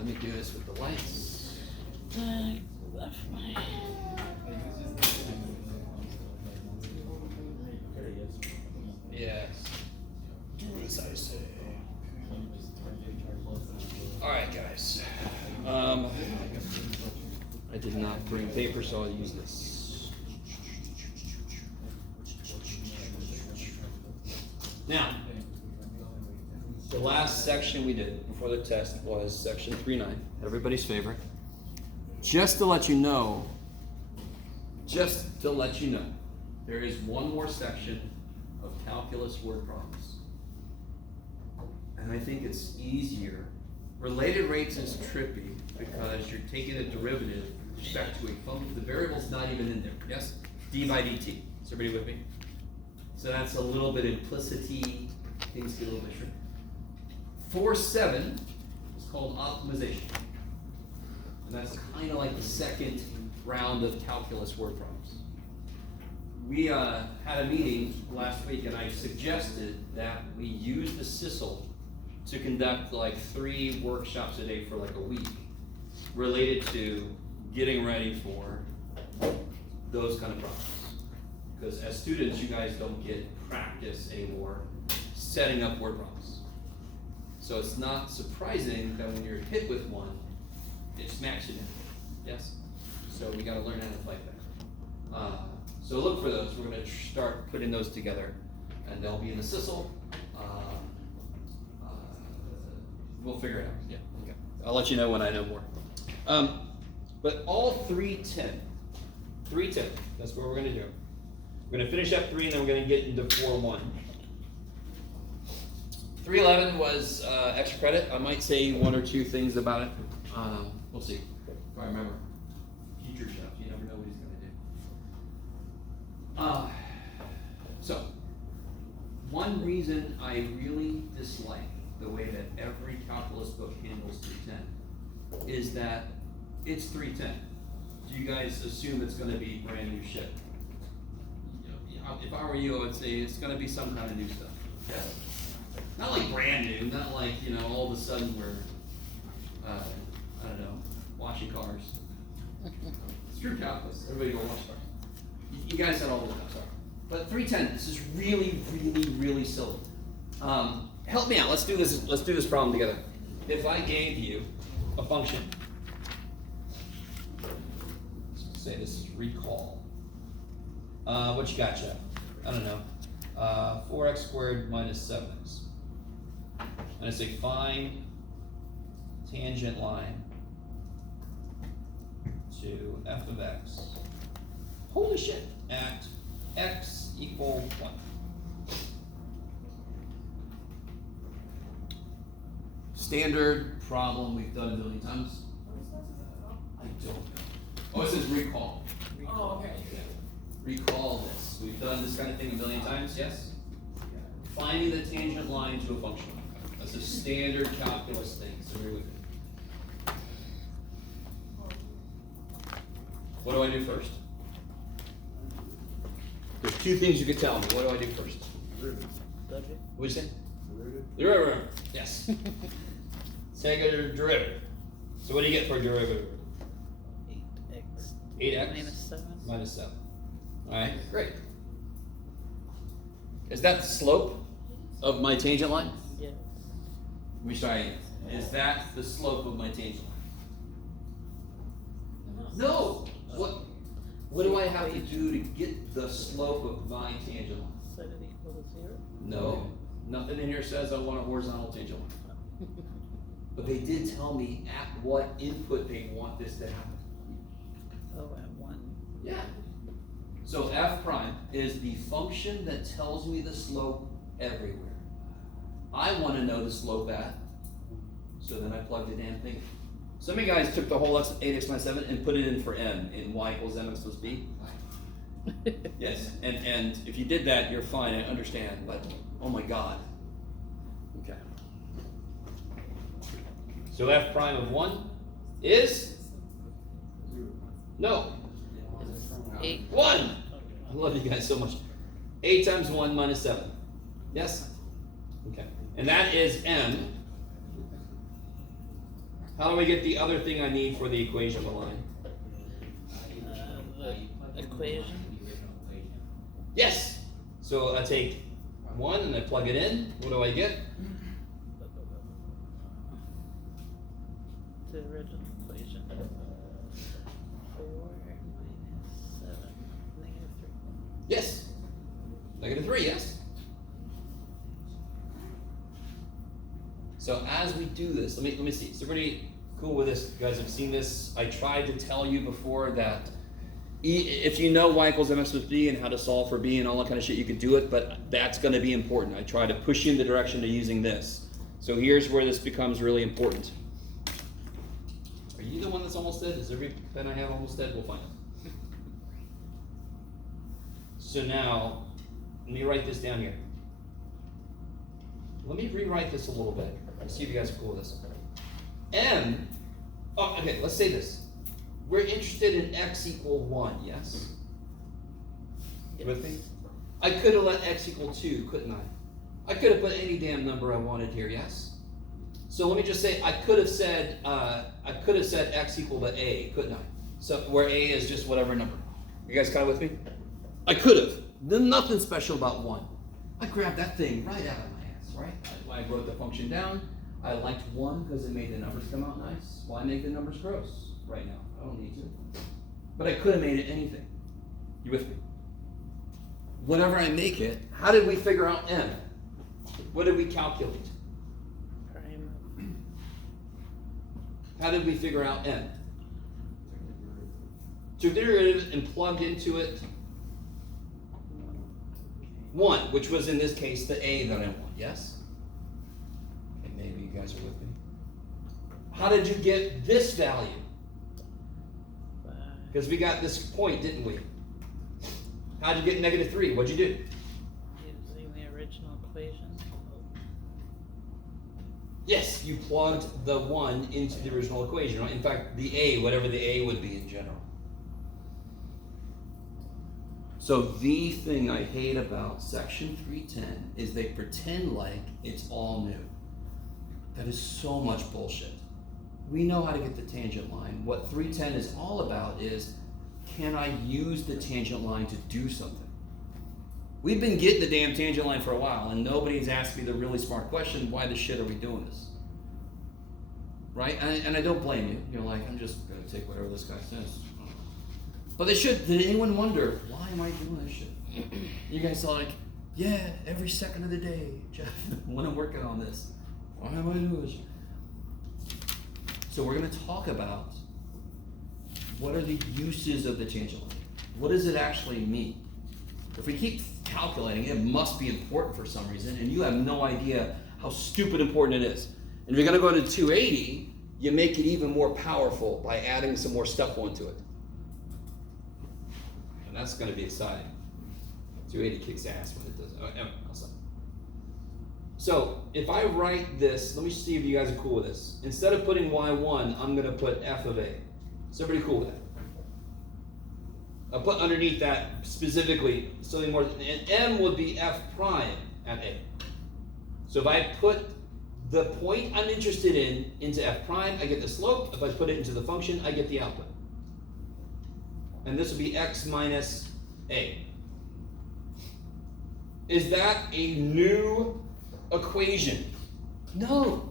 let me do this with the lights. Left my. Yes. Do as I say. Alright, guys. I did not bring paper, so I'll use this. Now, the last section we did before the test was section 3.9, everybody's favorite. Just to let you know, there is one more section of calculus word problems. And I think it's easier. Related rates is trippy because you're taking a derivative with respect to a function. The variable's not even in there. Yes? D by dt. Is everybody with me? So that's a little bit implicity. Things get a little bit tricky. 4.7 is called optimization. And that's kind of like the second round of calculus word problems. We had a meeting last week and I suggested that we use the CISL to conduct like 3 workshops a day for like a week related to getting ready for those kind of problems. Because as students, you guys don't get practice anymore setting up word problems. So it's not surprising that when you're hit with one, it smacks you down. Yes? So we gotta learn how to fight back. So look for those. We're gonna start putting those together and they'll be in the CISL. We'll figure it out. Yeah, okay. I'll let you know when I know more. But all 3.10, that's what we're gonna do. We're gonna finish up 3 and then we're gonna get into 4.1. 3.11 was extra credit. I might say 1 or 2 things about it. We'll see if I remember. Future stuff, you never know what he's gonna do. So, one reason I really dislike the way that every calculus book handles 3.10 is that it's 3.10. Do you guys assume it's gonna be brand new shit? If I were you, I would say it's gonna be some kind of new stuff. Yeah. Not like brand new, not like, all of a sudden we're, I don't know, washing cars. It's true calculus, everybody go wash cars. You guys had all the stuff, sorry. But 3.10, this is really, really, really silly. Help me out, let's do this problem together. If I gave you a function, let's say this is recall. What you got, Jeff? I don't know. 4x squared minus 7x. And I say find tangent line to f of x. Holy shit! At x equal 1. Standard problem we've done a million times. I don't know. Oh, it says recall. Oh, okay. Recall this. We've done this kind of thing a million times, yes? Finding the tangent line to a function. That's a standard calculus thing, so agree with me. What do I do first? There's 2 things you could tell me. What do I do first? Derivative. What'd you say? Derivative. Derivative. Yes. Take a derivative. So what do you get for a derivative? 8x. 8x? Minus 7. Minus 7. Alright, great. Is that the slope of my tangent line? Yes. Let me try again. Is that the slope of my tangent line? No! What do I have to do to get the slope of my tangent line? Set it equal to 0. No. Nothing in here says I want a horizontal tangent line. But they did tell me at what input they want this to happen. Oh, at 1. Yeah. So f prime is the function that tells me the slope everywhere. I want to know the slope at, so then I plug the damn thing. Some of you guys took the whole 8x minus 7 and put it in for m in y equals mx plus b. Yes, and if you did that, you're fine, I understand, but oh my god. Okay. So f prime of 1 is? No. 8. 1! I love you guys so much. 8 times 1 minus 7. Yes? Okay. And that is m. How do I get the other thing I need for the equation line? The equation. Yes! So I take 1 and I plug it in. What do I get? The original equation. 4 minus 7, negative 3. Yes. -3, yes? So as we do this, let me see. Is everybody cool with this? You guys have seen this? I tried to tell you before that if you know y equals mx plus b and how to solve for b and all that kind of shit, you could do it, but that's going to be important. I try to push you in the direction of using this. So here's where this becomes really important. Are you the one that's almost dead? Is every pen I have almost dead? We'll find out. So now, let me write this down here. Let me rewrite this a little bit. Let's see if you guys are cool with this. Okay, let's say this. We're interested in x equal 1, yes? You with me? I could have let x equal 2, couldn't I? I could have put any damn number I wanted here, yes? So let me just say, I could have said x equal to a, couldn't I? So where a is just whatever number. You guys kind of with me? I could have. There's nothing special about 1. I grabbed that thing right out of my ass, right? I wrote the function down. I liked 1 because it made the numbers come out nice. Why make the numbers gross right now? I don't need to. But I could have made it anything. You with me? Whenever I make it, how did we figure out m? What did we calculate? Prime. How did we figure out m? Took the derivative and plugged into it 1, which was in this case the a that I want, yes? Okay, maybe you guys are with me. How did you get this value? Because we got this point, didn't we? How did you get -3? What'd you do? Using the original equation. Yes, you plugged the 1 into the original equation, right? In fact, the a, whatever the a would be in general. So the thing I hate about section 310 is they pretend like it's all new. That is so much bullshit. We know how to get the tangent line. What 310 is all about is, can I use the tangent line to do something? We've been getting the damn tangent line for a while, and nobody's asked me the really smart question, why the shit are we doing this? Right? And I don't blame you. You're like, I'm just going to take whatever this guy says. But they should. Did anyone wonder, why am I doing this shit? You guys are like, yeah, every second of the day, Jeff, when I'm working on this. Why am I doing this? So we're going to talk about what are the uses of the tangent line. What does it actually mean? If we keep calculating, it must be important for some reason, and you have no idea how stupid important it is. And if you're going to go to 280, you make it even more powerful by adding some more stuff onto it. And that's going to be exciting. 280 kicks ass when it does. Oh, anyway, I'll stop. So if I write this, let me see if you guys are cool with this. Instead of putting y1, I'm going to put f of a. Is everybody cool with that? I'll put underneath that specifically something more, and m would be f prime at a. So if I put the point I'm interested in into f prime, I get the slope. If I put it into the function, I get the output. And this would be x minus a. Is that a new equation? No.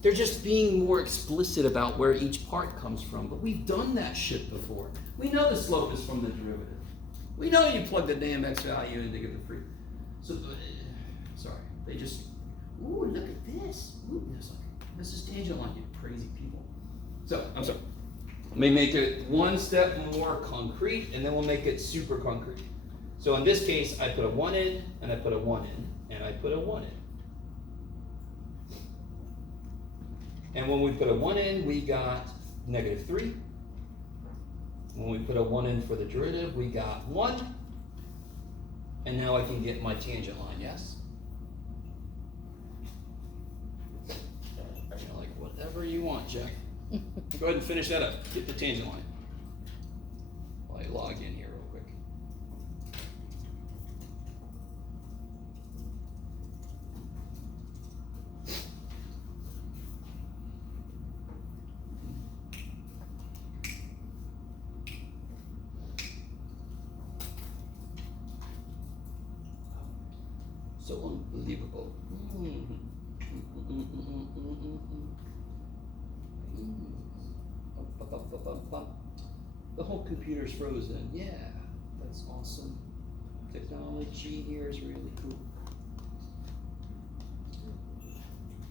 They're just being more explicit about where each part comes from. But we've done that shit before. We know the slope is from the derivative. We know you plug the damn x value in to get the free. So, sorry. They just, ooh, look at this. Ooh, this is tangent line, you crazy people. So, I'm sorry. Let me make it one step more concrete, and then we'll make it super concrete. So in this case, I put a 1 in, and I put a 1 in, and I put a 1 in. And when we put a 1 in, we got -3. When we put a 1 in for the derivative, we got 1. And now I can get my tangent line, yes? You're like, whatever you want, Jeff. Go ahead and finish that up. Get the tangent line. While I log in here real quick. So unbelievable. The whole computer's frozen. Yeah, that's awesome. Technology here is really cool.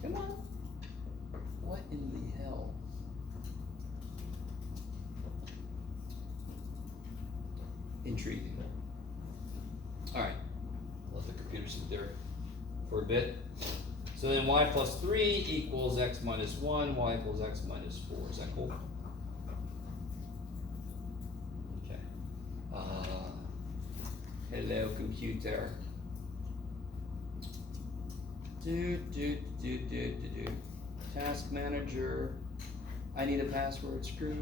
Come on. What in the hell? Intriguing. Alright. Let the computer sit there for a bit. So then y plus 3 equals x minus 1, y equals x minus 4. Is that cool? Okay. Hello, computer. Do. Task manager. I need a password. Screw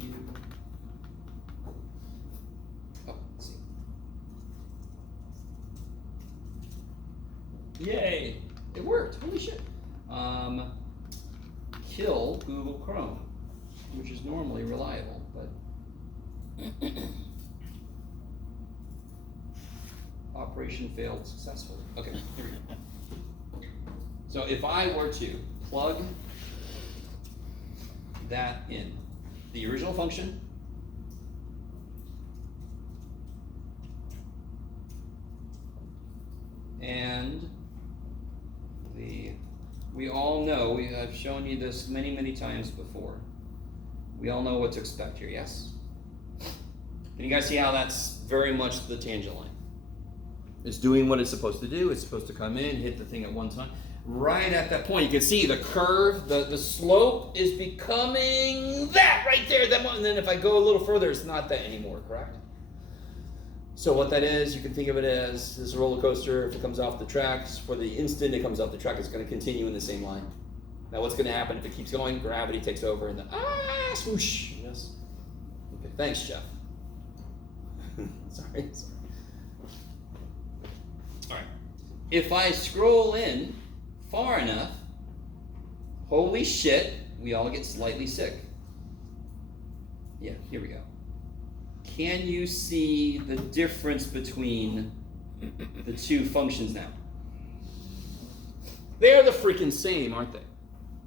you. Oh, let's see. Yay! It worked. Holy shit. Kill Google Chrome, which is normally reliable, but operation failed successfully. Okay, here we go. So if I were to plug that in, the original function, and we all know, I've shown you this many times before. We all know what to expect here, yes? Can you guys see how that's very much the tangent line? It's doing what it's supposed to do. It's supposed to come in, hit the thing at one time. Right at that point, you can see the curve, the slope is becoming that right there. That one, and then if I go a little further, it's not that anymore, correct? So what that is, you can think of it as this roller coaster. If it comes off the tracks, for the instant it comes off the track, it's going to continue in the same line. Now what's going to happen if it keeps going? Gravity takes over and swoosh. Yes. Okay, thanks, Jeff. Sorry. All right. If I scroll in far enough, holy shit, we all get slightly sick. Yeah, here we go. Can you see the difference between the two functions now? They're the freaking same, aren't they?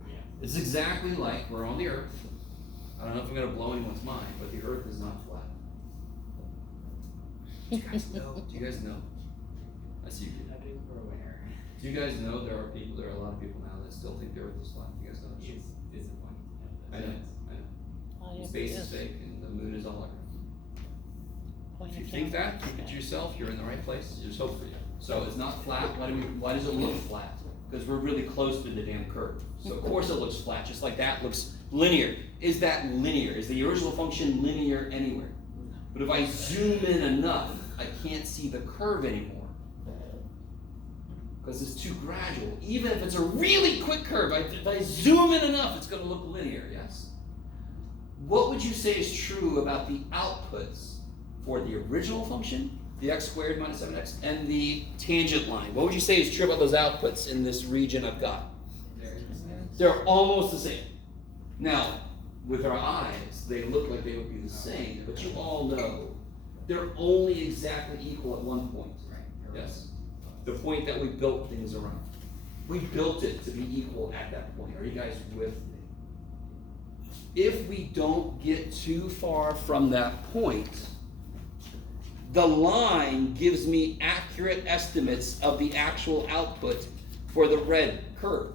Yeah. It's exactly like we're on the Earth. I don't know if I'm going to blow anyone's mind, but the Earth is not flat. Do you guys know? Do you guys know? I see you. I think we're aware. Do you guys know there are a lot of people now that still think the Earth is flat? Do you guys know that? It's disappointing. I know. Oh, yeah, Space is because- fake and the moon is all over. well, If you can't think that, do keep it that. to yourself, you're in the right place, there's hope for you. So it's not flat, why does it look flat? Because we're really close to the damn curve. So of course it looks flat, just like that looks linear. Is that linear? Is the original function linear anywhere? But if I zoom in enough, I can't see the curve anymore. Because it's too gradual. Even if it's a really quick curve, if I zoom in enough, it's going to look linear, yes? What would you say is true about the outputs for the original function, the x squared minus 7x, and the tangent line? What would you say is true about those outputs in this region I've got? They're almost the same. Now, with our eyes, they look like they would be the same, but you all know they're only exactly equal at one point. Yes? The point that we built things around. We built it to be equal at that point. Are you guys with me? If we don't get too far from that point, the line gives me accurate estimates of the actual output for the red curve.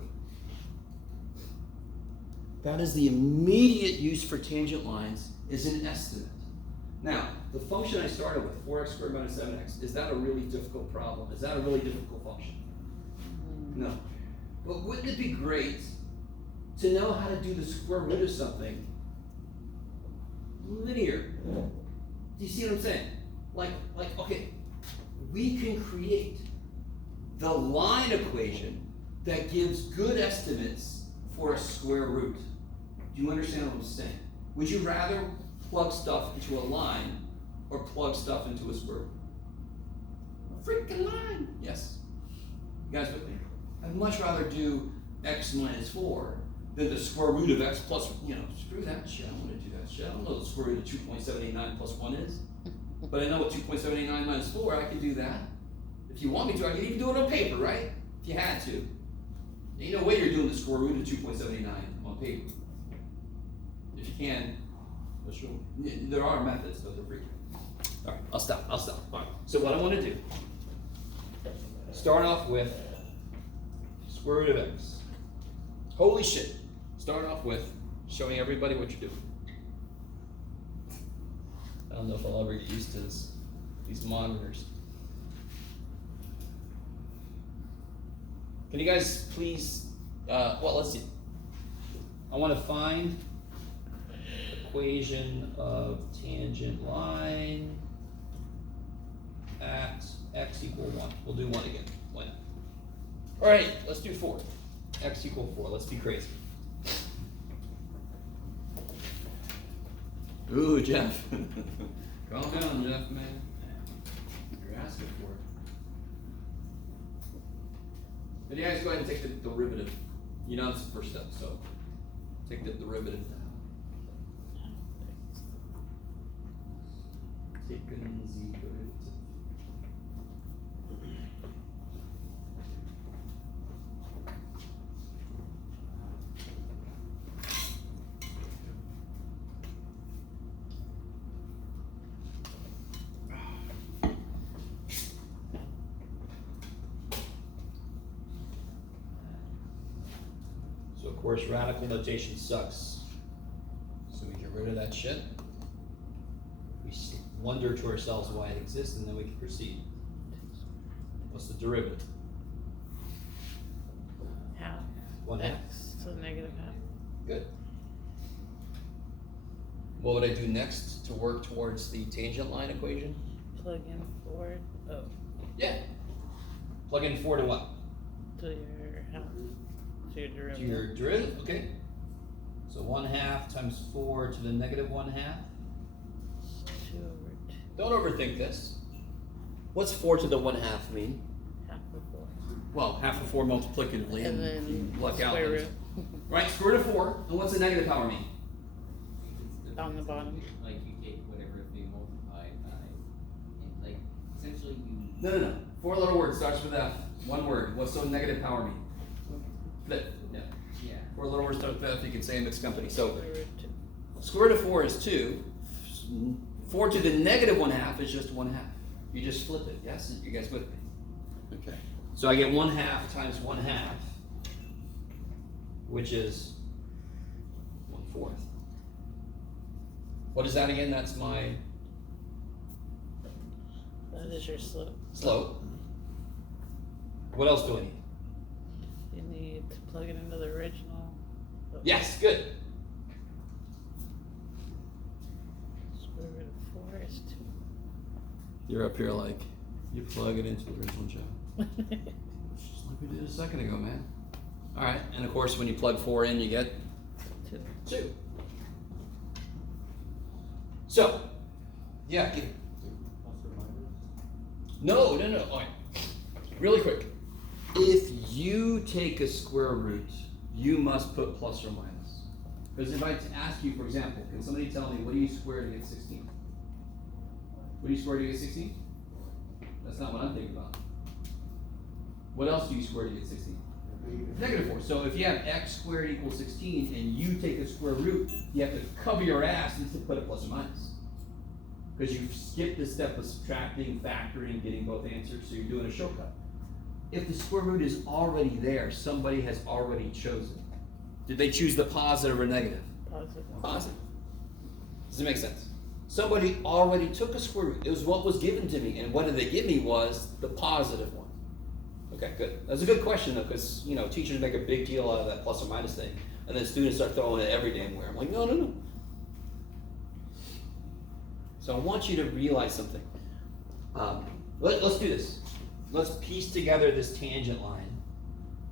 That is the immediate use for tangent lines, is an estimate. Now, the function I started with, 4x squared minus 7x, is that a really difficult problem? Is that a really difficult function? No. But wouldn't it be great to know how to do the square root of something linear? Do you see what I'm saying? Like, okay, we can create the line equation that gives good estimates for a square root. Do you understand what I'm saying? Would you rather plug stuff into a line or plug stuff into a square root? Freaking line! Yes. You guys with me? I'd much rather do x minus 4 than the square root of x plus, screw that shit. I don't want to do that shit. I don't know what the square root of 2.789 plus 1 is. But I know what 2.789 minus 4, I can do that. If you want me to, I can even do it on paper, right? If you had to. Ain't no way you're doing the square root of 2.79 on paper. If you can, that's true. There are methods, but they're free. All right, I'll stop. All right. So what I want to do, start off with square root of x. Holy shit. Start off with showing everybody what you're doing. I don't know if I'll ever get used to this, these monitors. Can you guys please, well, let's see. I want to find equation of tangent line at x equal 1. We'll do 1 again. Why not? All right, let's do 4. X equal 4. Let's be crazy. Ooh, Jeff. Calm down, Jeff, man. You're asking for it. Then you guys go ahead and take the derivative. You know that's the first step, so take the derivative now. Take the derivative. So of course radical notation sucks. So we get rid of that shit. We wonder to ourselves why it exists, and then we can proceed. What's the derivative? Half. 1 half. X to the negative half. Good. What would I do next to work towards the tangent line equation? Plug in forward. Oh, Yeah. Plug in 4 to what? to your half. To your To derivative. your derivative, okay. So 1 half times 4 to the negative 1 half. 2 over 2. Don't overthink this. What's 4 to the 1 half mean? Half of 4. Well, half of 4 multiplicatively, And then luck out. square root. Right, square root of 4, and what's the negative power mean? On the bottom. Like you take whatever they multiplied by, and like essentially you. No. 4 letter word starts with F. 1 word. What's the negative power mean? Flip. No. Yeah. 4 letter words start with F. You can say in mixed company. So Square root 2. square root of 4 is 2. 4 to the negative 1 half is just 1 half. You just flip it. Yes? You guys with me? Okay. So I get 1 half times 1 half, which is 1/4. What is that again? That's my That is your slope. slope. What else do I need? You need to plug it into the original. Yes, good. Square root of 4 is 2. You're up here like, you plug it into the original job. Just like we did a second ago, man. All right, and of course when you plug 4 in, you get 2. 2. So, yeah, no. All right, really quick. If you take a square root, you must put plus or minus. Because if I ask you, for example, can somebody tell me what do you square to get 16? What do you square to get 16? That's not what I'm thinking about. What else do you square to get 16? Negative 4. So if you have x squared equals 16 and you take a square root, you have to cover your ass and to put a plus or minus. Because you've skipped the step of subtracting, factoring, getting both answers, so you're doing a shortcut. If the square root is already there, somebody has already chosen. Did they choose the positive or negative? Positive. Positive. Does it make sense? Somebody already took a square root. It was what was given to me, and what did they give me was the positive one. Okay, good. That's a good question though, because teachers make a big deal out of that plus or minus thing, and then students start throwing it every damn where. I'm like, no. So I want you to realize something. Let's do this. Let's piece together this tangent line,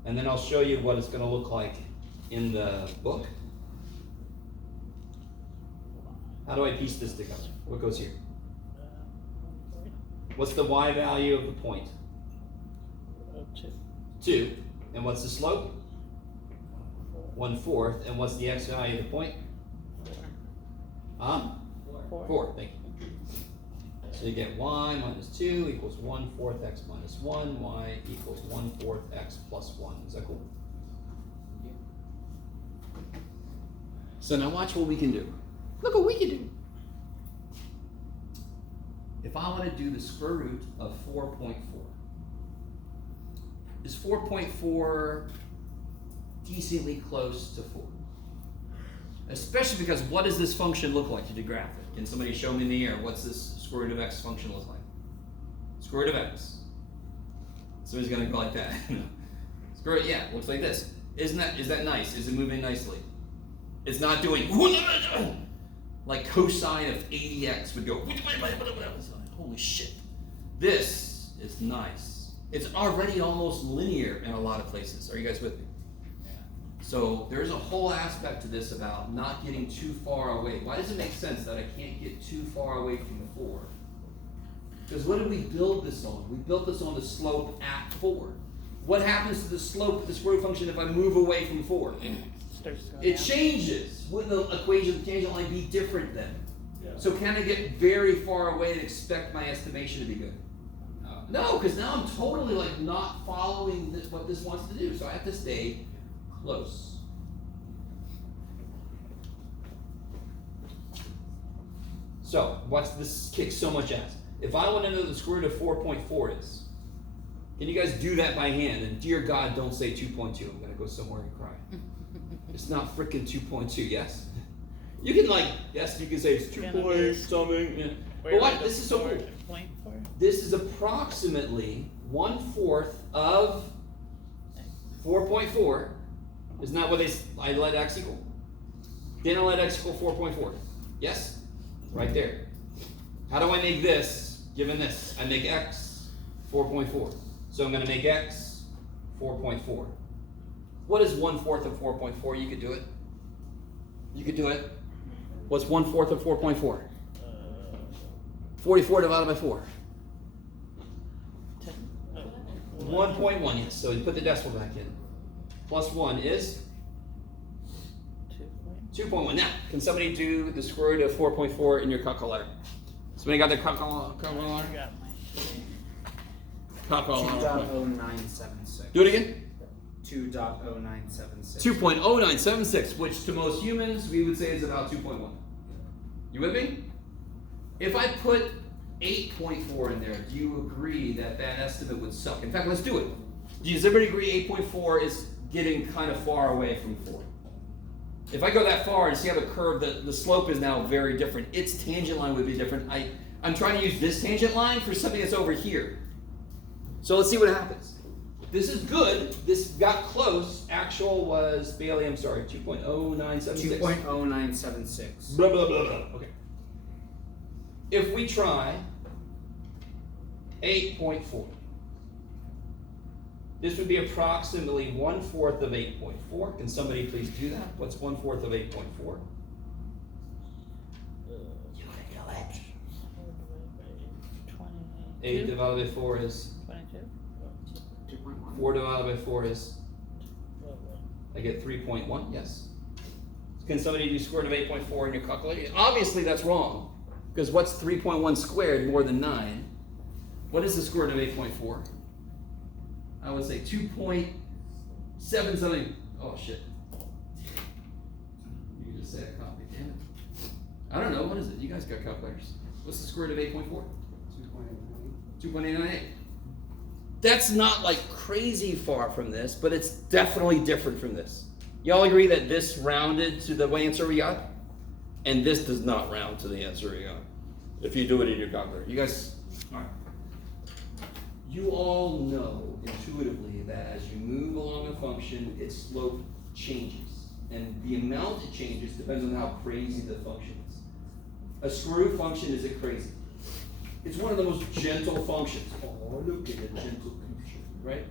and then I'll show you what it's going to look like in the book. How do I piece this together? What goes here? 1/4. What's the y value of the point? 2. 2. And what's the slope? 1/4. And what's the x value of the point? 4. 4. Thank you. So you get y minus 2 equals 1/4 x minus 1, y equals 1/4 x plus 1. Is that cool? So now watch what we can do. Look what we can do. If I want to do the square root of 4.4, is 4.4 decently close to 4? Especially because what does this function look like? Did you graph it? Can somebody show me in the air what's this square root of x function look like? Square root of x. Somebody's gonna go like that. Square root, yeah, looks like this. Is that nice? Is it moving nicely? It's not doing like cosine of 80x would go. Holy shit. This is nice. It's already almost linear in a lot of places. Are you guys with me? So there's a whole aspect to this about not getting too far away. Why does it make sense that I can't get too far away from 4? Because what did we build this on? We built this on the slope at 4. What happens to the slope of the square root function if I move away from 4? Starts to go It down. changes. Wouldn't the equation of the tangent line be different then? Yeah. So can I get very far away and expect my estimation to be good? No, because now I'm totally like not following what this wants to do. So I have to stay close. So what's this kicks so much ass? If I want to know the square root of 4.4 is, can you guys do that by hand? And dear God, don't say 2.2. I'm gonna go somewhere and cry. It's not freaking 2.2. Yes. You can yes, you can say it's 2 Gonna point be- something. Yeah. Where But what? would This the is so four cool. to point for? This is approximately 1/4 of 4.4. Isn't that what I let x equal? Didn't I let x equal 4.4? Yes? Right there. How do I make this, given this? I make x 4.4. So I'm going to make x 4.4. What is 1/4 of 4.4? You could do it. You could do it. What's 1/4 of 4.4? 44 divided by 4. 10. 1.1, yes. So you put the decimal back in. Plus 1 is 2.1. Now, can somebody do the square root of 4.4 in your calculator? Somebody got their calculator? I got my. Calculator. 2.0976. Do it again. 2.0976. 2.0976, which to most humans we would say is about 2.1. You with me? If I put 8.4 in there, do you agree that that estimate would suck? In fact, let's do it. Does everybody agree 8.4 is getting kind of far away from 4? If I go that far and see how the curve, the slope is now very different. Its tangent line would be different. I'm trying to use this tangent line for something that's over here. So let's see what happens. This is good. This got close. Actual was, Bailey, I'm sorry, 2.0976. 2.0976. Blah, blah, blah, blah. Okay. If we try 8.4, this would be approximately 1/4 of 8.4. Can somebody please do that? What's 1/4 of 8.4? 8 divided by 4 is, 22? 2.1. 4 divided by 4 is, I get 3.1, yes. Can somebody do square root of 8.4 in your calculator? Obviously that's wrong, because what's 3.1 squared more than 9? What is the square root of 8.4? I would say 2.7 something. Oh shit. You just say a copy, damn it. I don't know, what is it? You guys got calculators. What's the square root of 8.4? 2.898. That's not like crazy far from this, but it's definitely different from this. Y'all agree that this rounded to the answer we got? And this does not round to the answer we got. If you do it in your calculator. You guys, all right. You all know intuitively that as you move along a function, its slope changes. And the amount it changes depends on how crazy the function is. A square root function isn't crazy. It's one of the most gentle functions. Oh, look at a gentle function, right?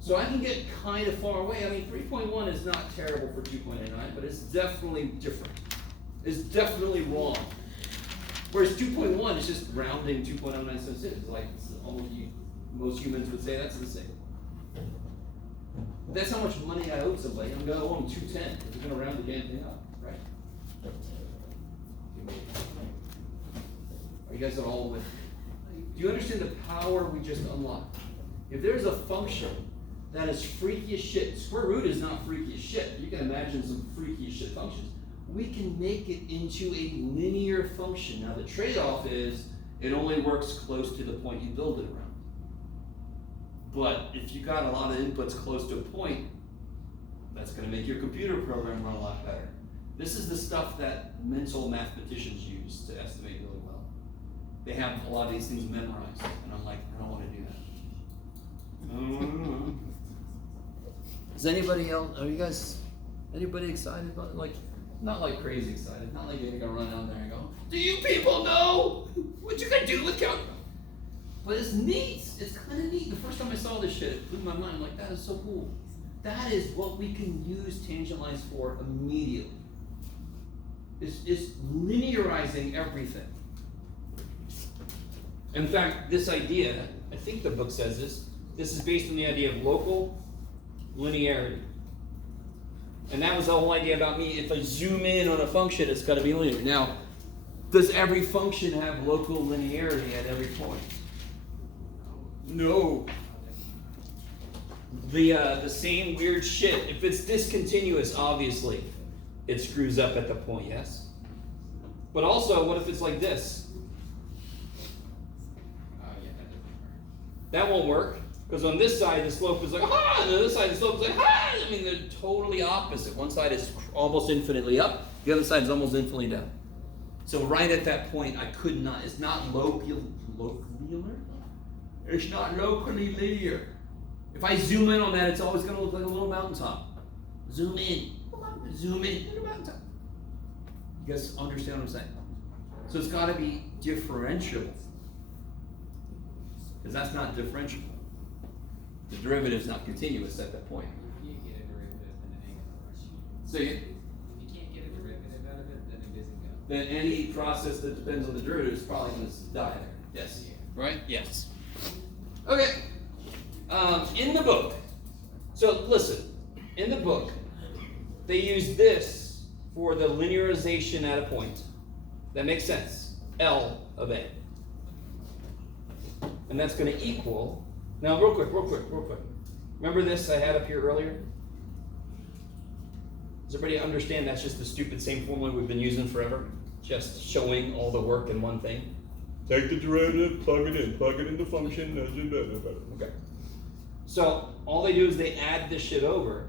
So I can get kind of far away. I mean, 3.1 is not terrible for 2.89, but it's definitely different. It's definitely wrong. Whereas 2.1 is just rounding 2.0976. It's like it's almost most humans would say that's the same. That's how much money I owe somebody. I'm going to owe them 210 because they're going to round the damn thing up, right? Are you guys all with me? Do you understand the power we just unlocked? If there's a function that is freaky as shit, square root is not freaky as shit. You can imagine some freaky as shit functions. We can make it into a linear function. Now the trade-off is it only works close to the point you build it around. But if you got a lot of inputs close to a point, that's going to make your computer program run a lot better. This is the stuff that mental mathematicians use to estimate really well. They have a lot of these things memorized, and I'm like, I don't want to do that. Is anybody else? Are you guys? Anybody excited about it? Like, not like crazy excited. Not like you're gonna run down there and go, "Do you people know what you can do with calc?" But it's neat. It's kind of neat. The first time I saw this shit, it blew my mind. I'm like, that is so cool. That is what we can use tangent lines for immediately. It's linearizing everything. In fact, this idea, I think the book says this is based on the idea of local linearity. And that was the whole idea about me. If I zoom in on a function, it's got to be linear. Now, does every function have local linearity at every point? No. The same weird shit. If it's discontinuous, obviously, it screws up at the point, yes? But also, what if it's like this? Yeah, that doesn't work. That won't work. Because on this side, the slope is like, ah, and on this side, the slope is like, ah. I mean, they're totally opposite. One side is almost infinitely up, the other side is almost infinitely down. So right at that point, I could not, it's not locular? It's not locally linear. If I zoom in on that, it's always going to look like a little mountaintop. Zoom in, little mountaintop. You guys understand what I'm saying? So it's got to be differentiable. Because that's not differentiable. The derivative is not continuous at that point. If you can't get a derivative, then it ain't gonna work. So If you can't get a derivative out of it, then it isn't gonna. then any process that depends on the derivative is probably going to die there. Yes. Yeah. Right? Yes. Okay. In the book, so listen, in the book, they use this for the linearization at a point. That makes sense. L of A. And that's going to equal. Now, real quick. Remember this I had up here earlier? Does everybody understand that's just the stupid same formula we've been using forever? Just showing all the work in one thing? Take the derivative, plug it in the function, okay. So, all they do is they add this shit over.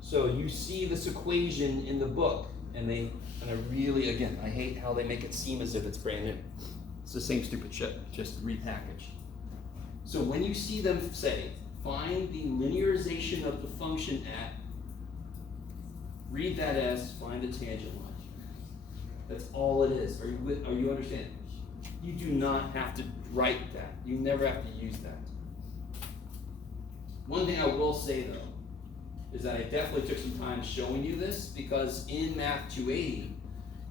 So you see this equation in the book, and I really, again, I hate how they make it seem as if it's brand new. It's the same stupid shit, just repackaged. So when you see them say, find the linearization of the function at, read that as find the tangent line. That's all it is. Are you understanding? You do not have to write that. You never have to use that. One thing I will say though, is that I definitely took some time showing you this because in Math 280,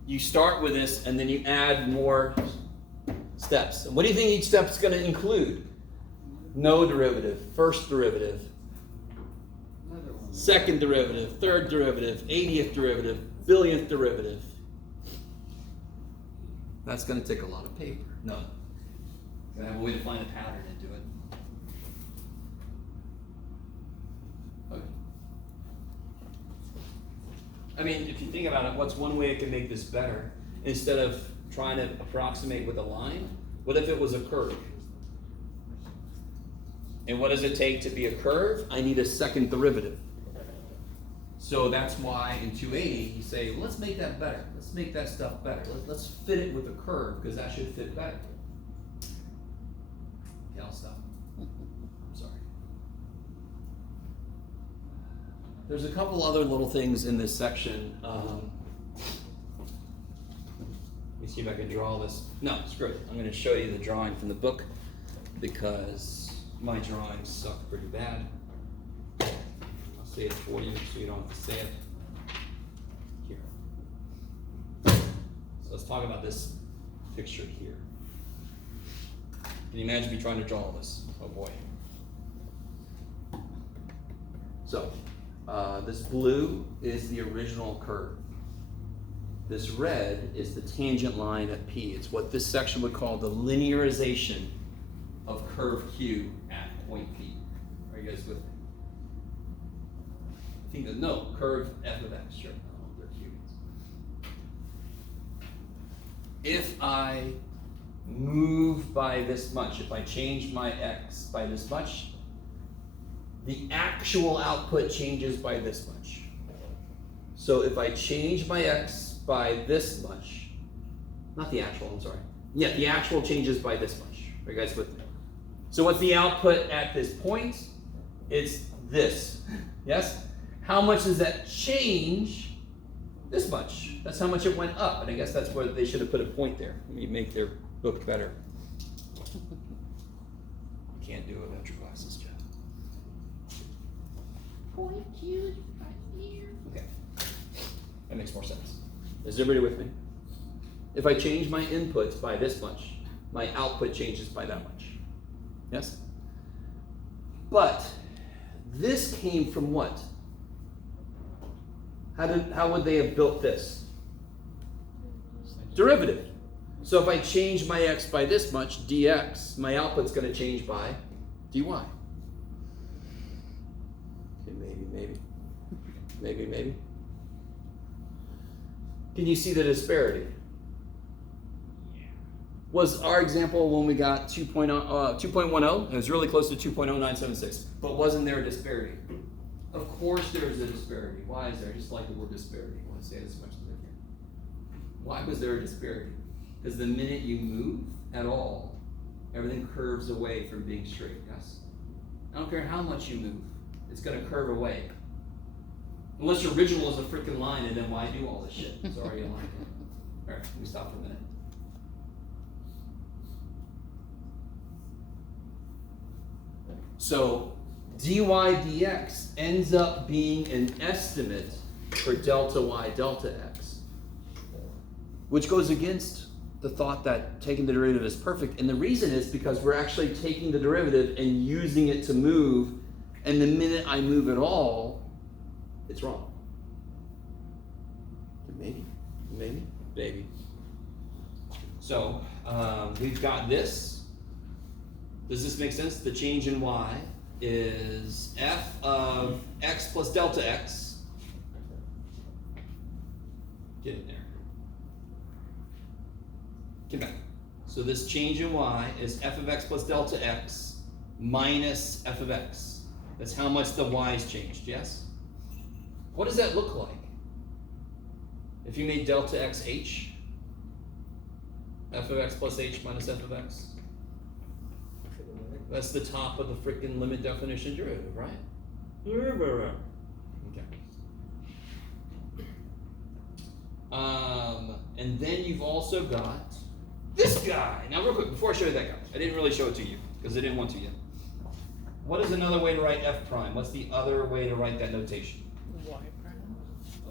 you start with this and then you add more steps. And what do you think each step is going to include? No derivative, first derivative, Another one. second derivative, third derivative, 80th derivative, billionth derivative. That's going to take a lot of paper. No. Gonna have a way to find a pattern and do it. Okay. I mean, if you think about it, what's one way it can make this better? Instead of trying to approximate with a line, what if it was a curve? And what does it take to be a curve? I need a second derivative. So that's why in 280 you say, well, let's make that better. Let's make that stuff better. Let's fit it with a curve because that should fit better. Okay, I'll stop. I'm sorry. There's a couple other little things in this section. Let me see if I can draw this. No, screw it. I'm going to show you the drawing from the book because my drawings suck pretty bad. I'll say it for you so you don't have to say it. Here. So let's talk about this picture here. Can you imagine me trying to draw all this? Oh boy. So, this blue is the original curve. This red is the tangent line at P. It's what this section would call the linearization of curve Q at point P. Are you guys with me? I think that, no, curve f of x, sure. No, they're cubes. If I move by this much, if I change my x by this much, the actual output changes by this much. So if I change my x by this much, not the actual, I'm sorry. Yeah, the actual changes by this much. Are you guys with me? So what's the output at this point? It's this, yes? How much does that change? This much. That's how much it went up. And I guess that's where they should have put a point there. Let me make their book better. You can't do it without your glasses, Jeff. Point Q right here. Okay. That makes more sense. Is everybody with me? If I change my inputs by this much, my output changes by that much. Yes? But this came from what? How would they have built this? Derivative. So if I change my x by this much, dx, my output's going to change by dy. Okay, maybe. Can you see the disparity? Was our example when we got 2.10, it was really close to 2.0976, but wasn't there a disparity? Of course there's a disparity. Why is there? I just like the word disparity. I want to say it as much as I can. Why was there a disparity? Because the minute you move at all, everything curves away from being straight, yes? I don't care how much you move, it's going to curve away. Unless your original is a freaking line, and then why do all this shit? Sorry, you like it. All right, let me stop for a minute. So dy dx ends up being an estimate for delta y delta x, which goes against the thought that taking the derivative is perfect. And the reason is because we're actually taking the derivative and using it to move, and the minute I move at all, it's wrong. Maybe. So we've got this. Does this make sense? The change in y is f of x plus delta x. Get in there. Get back. So this change in y is f of x plus delta x minus f of x. That's how much the y's changed, yes? What does that look like? If you made delta x h, f of x plus h minus f of x. That's the top of the freaking limit definition derivative, right? Okay. And then you've also got this guy. Now real quick, before I show you that guy, I didn't really show it to you because I didn't want to yet. What is another way to write f prime? What's the other way to write that notation? Y prime.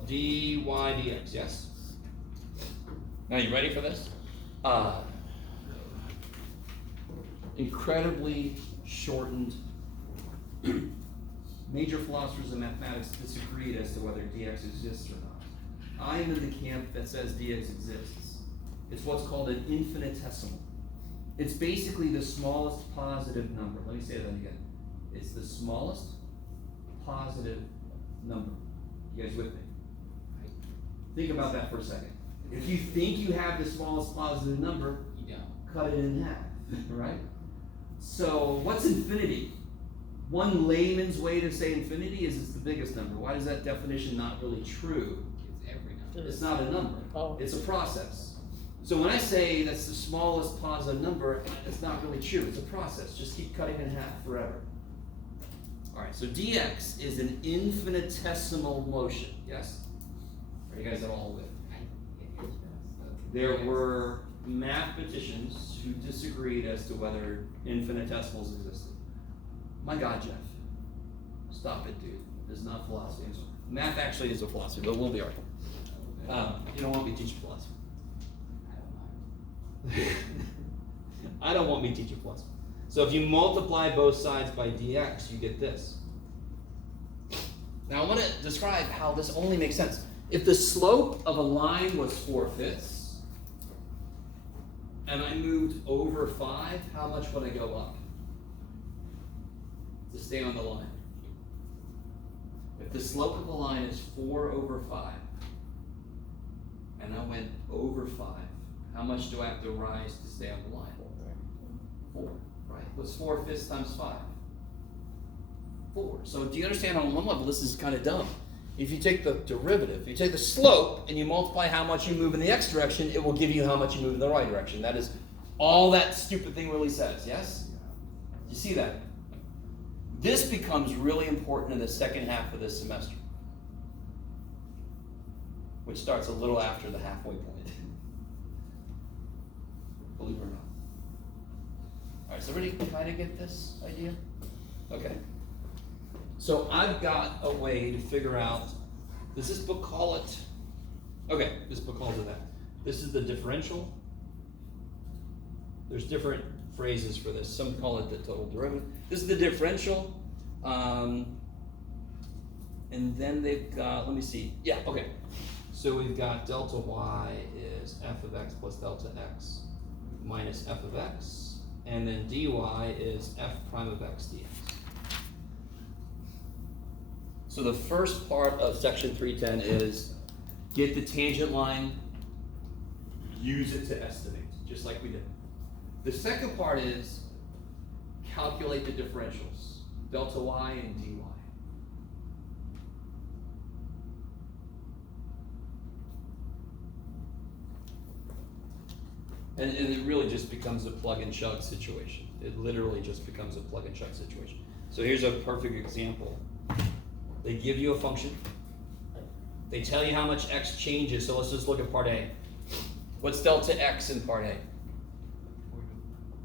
dy dx, yes? Now you ready for this? Incredibly shortened. Major philosophers of mathematics disagreed as to whether dx exists or not. I'm in the camp that says dx exists. It's what's called an infinitesimal. It's basically the smallest positive number. Let me say that again. It's the smallest positive number. You guys with me? Think about that for a second. If you think you have the smallest positive number, You don't. cut it in half, right? So what's infinity? One layman's way to say infinity is it's the biggest number. Why is that definition not really true? It's every number. It's not a number. Oh. It's a process. So when I say that's the smallest positive number, it's not really true. It's a process. Just keep cutting in half forever. All right, so dx is an infinitesimal motion, yes? Are you guys at all with? There were mathematicians who disagreed as to whether infinitesimals existed. My God, Jeff. Stop it, dude. This is not philosophy. Math actually is a philosophy, but we'll be alright. You don't want me teaching philosophy. I don't want me teaching philosophy. So if you multiply both sides by dx, you get this. Now I want to describe how this only makes sense. If the slope of a line was 4/5, and I moved over 5, how much would I go up to stay on the line? If the slope of a line is 4/5, and I went over 5, how much do I have to rise to stay on the line? 4, right? What's 4/5 times 5? 4. So do you understand on one level this is kind of dumb? If you take the derivative, you take the slope and you multiply how much you move in the x direction, it will give you how much you move in the y direction. That is all that stupid thing really says, yes? You see that? This becomes really important in the second half of this semester, which starts a little after the halfway point. Believe it or not. All right, so everybody kind of get this idea? Okay. So I've got a way to figure out, does this book call it? Okay, this book calls it that. This is the differential. There's different phrases for this. Some call it the total derivative. This is the differential. And then they've got, let me see. Yeah, okay. So we've got delta y is f of x plus delta x minus f of x. And then dy is f prime of x dx. So the first part of section 310 is get the tangent line, use it to estimate, just like we did. The second part is calculate the differentials, delta y and dy. And it really just becomes a plug and chug situation. It literally just becomes a plug and chug situation. So here's a perfect example. They give you a function. They tell you how much x changes. So let's just look at part A. What's delta x in part A?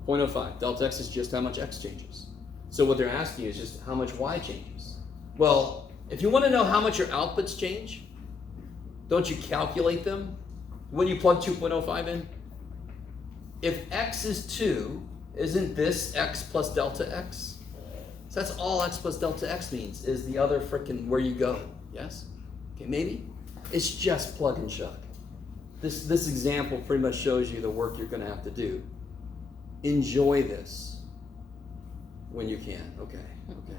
0.05. Delta x is just how much x changes. So what they're asking you is just how much y changes. Well, if you want to know how much your outputs change, don't you calculate them when you plug 2.05 in? If x is 2, isn't this x plus delta x? So that's all x plus delta x means, is the other frickin' where you go. Yes? Okay, maybe? It's just plug and chug. This example pretty much shows you the work you're going to have to do. Enjoy this when you can. Okay,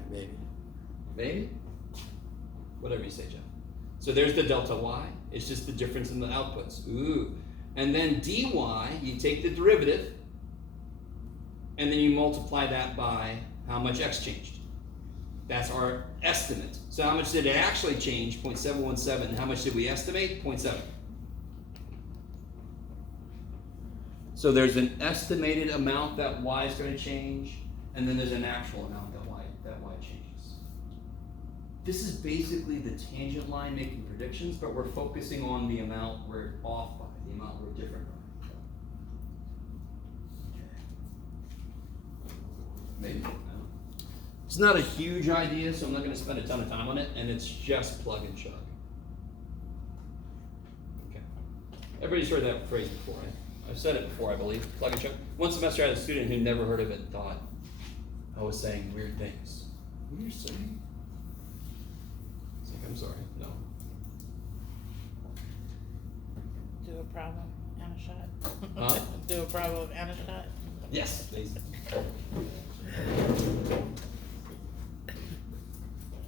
maybe. Maybe? Whatever you say, Jeff. So there's the delta y. It's just the difference in the outputs. Ooh. And then dy, you take the derivative, and then you multiply that by how much x changed. That's our estimate. So how much did it actually change? 0.717. How much did we estimate? 0.7. So there's an estimated amount that y is going to change, and then there's an actual amount that y changes. This is basically the tangent line making predictions, but we're focusing on the amount we're off by, the amount we're different by. Maybe. It's not a huge idea, so I'm not going to spend a ton of time on it, and it's just plug and chug. Okay. Everybody's heard that phrase before, right? I've said it before, I believe. Plug and chug. One semester I had a student who never heard of it and thought I was saying weird things. What are you saying? It's like, I'm sorry, no. Do a problem and a shot. Huh? Do a problem and a shot. Yes, please.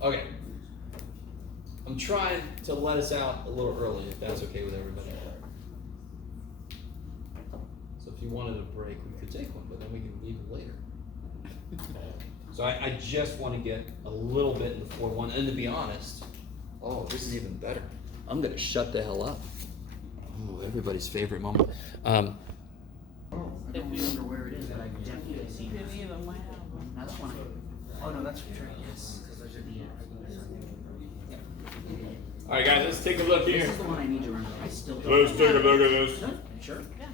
Okay. I'm trying to let us out a little early, if that's okay with everybody. So if you wanted a break, we could take one, but then we can leave it later. So I just want to get a little bit in the 4-1, and to be honest, oh, this is even better. I'm going to shut the hell up. Oh, everybody's favorite moment. I don't remember where it is, but I've definitely seen You it. didn't even my album. That's one. Oh no, that's for sure. Yes, because those are the. All right, guys, let's take a look This here. is the one I need to remember. I still don't. Let's take a look at this. No, sure. Yeah.